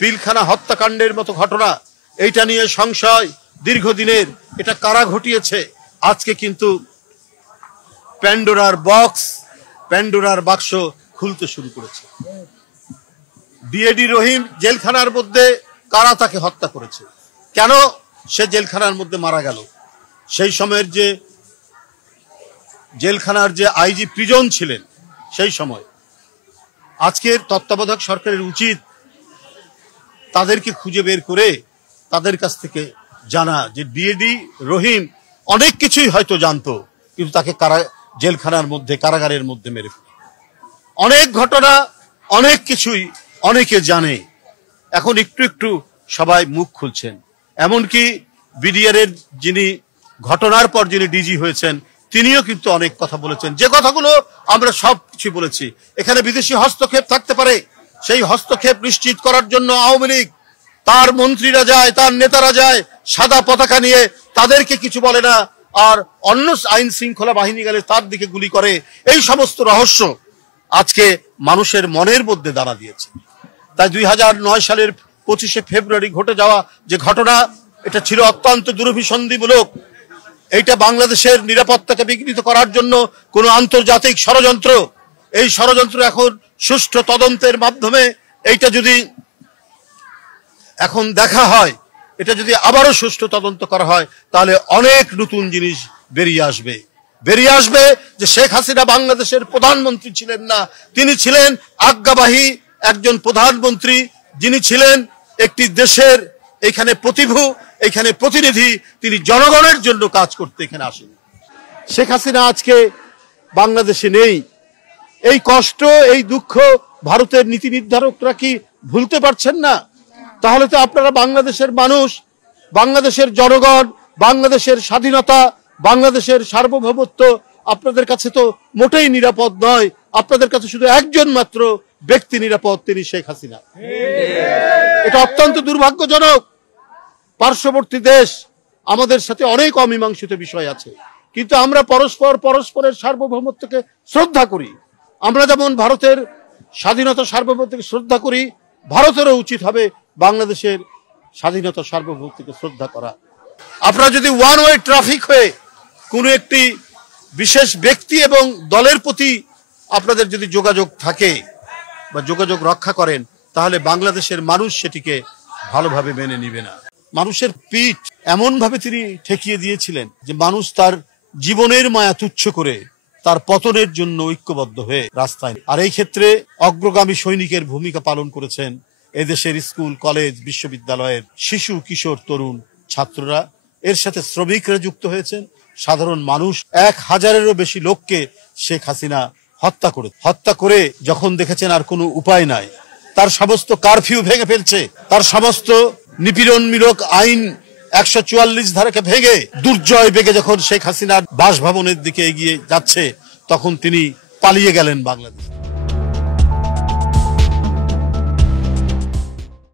পিলখানা হত্যাকাণ্ডের মতো ঘটনা, এইটা নিয়ে সংশয় দীর্ঘদিনের, এটা কারা ঘটিয়েছে? আজকে কিন্তু প্যান্ডোরার বাক্স খুলতে শুরু করেছে। বিএডি রহিম জেলখানার মধ্যে কারা তাকে হত্যা করেছে? কেন সে জেলখানার মধ্যে মারা গেল? সেই সময়ের যে জেলখানার যে আইজি প্রিজন ছিলেন সেই সময়, আজকের তত্ত্বাবধায়ক সরকারের উচিত তাদেরকে খুঁজে বের করে তাদের কাছ থেকে জানা যে বিএডি রহিম অনেক কিছুই হয়তো জানতো, কিন্তু তাকে জেলখানার মধ্যে কারাগারের মধ্যে মেরে ফেলে। অনেক ঘটনা, অনেক কিছুই অনেকে জানে, এখন একটু একটু সবাই মুখ খুলছেন। এমনকি বিডিআর এর যিনি ঘটনার পর যিনি ডিজি হয়েছেন তিনিও কিন্তু অনেক কথা বলেছেন, যে কথাগুলো আমরা সব কিছু বলেছি। এখানে বিদেশি হস্তক্ষেপ থাকতে পারে, সেই হস্তক্ষেপ নিশ্চিত করার জন্য আওয়ামী লীগ তার মন্ত্রীরা যায়, তার নেতারা যায় সাদা পতাকা নিয়ে, তাদেরকে কিছু বলে না, আর অন্য আইন শৃঙ্খলা বাহিনী গেলে তার দিকে গুলি করে। এই সমস্ত রহস্য আজকে মানুষের মনের মধ্যে দানা দিয়েছে। তাই 2009 সালের 25শে ফেব্রুয়ারি ঘটে যাওয়া যে ঘটনা, এটা ছিল অত্যন্ত দুরভিসন্ধিমূলক। এইটা বাংলাদেশের নিরাপত্তাকে বিঘ্নিত করার জন্য কোনো আন্তর্জাতিক ষড়যন্ত্র। এই ষড়যন্ত্র এখন সুষ্ঠু তদন্তের মাধ্যমে এইটা যদি এখন দেখা হয়, এটা যদি আবারও সুষ্ঠু তদন্ত করা হয়, তাহলে অনেক নতুন জিনিস বেরিয়ে আসবে যে শেখ হাসিনা বাংলাদেশের প্রধানমন্ত্রী ছিলেন না, তিনি ছিলেন আজ্ঞাবাহী একজন প্রধানমন্ত্রী, যিনি ছিলেন একটি দেশের এখানে এখানে প্রতিনিধি। তিনি জনগণের জন্য কাজ করতে এখানে আসেন। শেখ হাসিনা আজকে বাংলাদেশে নেই। এই কষ্ট, এই দুঃখ ভারতের নীতি নির্ধারকরা কি ভুলতে পারছেন না? তাহলে তো আপনারা বাংলাদেশের মানুষ, বাংলাদেশের জনগণ, বাংলাদেশের স্বাধীনতা, বাংলাদেশের সার্বভৌমত্ব আপনাদের কাছে তো মোটেই নিরাপদ নয়। আপনাদের কাছে শুধু একজন মাত্র ব্যক্তি নিরাপদ, তিনি শেখ হাসিনা। এটা অত্যন্ত দুর্ভাগ্যজনক। পার্শ্ববর্তী দেশ আমাদের সাথে অনেক অমীমাংসিত বিষয় আছে, কিন্তু আমরা পরস্পরের সার্বভৌমত্বকে শ্রদ্ধা করি। আমরা যেমন ভারতের স্বাধীনতা সার্বভৌমত্বকে শ্রদ্ধা করি, ভারতেরও উচিত হবে বাংলাদেশের স্বাধীনতা সার্বভৌমত্বকে শ্রদ্ধা করা। আপনারা যদি ওয়ান ওয়ে ট্রাফিক হয়ে কোনো একটি বিশেষ ব্যক্তি এবং দলের প্রতি আপনাদের যদি যোগাযোগ থাকে বা যোগাযোগ রক্ষা করেন, তাহলে বাংলাদেশের মানুষ সেটিকে ভালোভাবে মেনে নিবে না। মানুষের পিঠ এমনভাবে তিনি ঠেকিয়ে দিয়েছিলেন যে মানুষ তার জীবনের মায়া তুচ্ছ করে তার পতনের জন্য ঐক্যবদ্ধ হয়ে রাস্তায়। আর এই ক্ষেত্রে অগ্রগামী সৈনিকের ভূমিকা পালন করেছেন এদেশের স্কুল, কলেজ, বিশ্ববিদ্যালয়ের শিশু, কিশোর, তরুণ, ছাত্ররা। এর সাথে শ্রমিকরা যুক্ত হয়েছেন, সাধারণ মানুষ। 1000-এরও বেশি লোককে শেখ হাসিনা হত্যা করে যখন দেখেছেন আর কোনো উপায় নাই, তার সমস্ত কারফিউ ভেঙে ফেলছে, তার সমস্ত নিপীড়নমূলক আইন 144 ধারাকে ভেঙে দুর্জয় বেগে যখন শেখ হাসিনার বাসভবনের দিকে এগিয়ে যাচ্ছে, তখন তিনি পালিয়ে গেলেন বাংলাদেশ।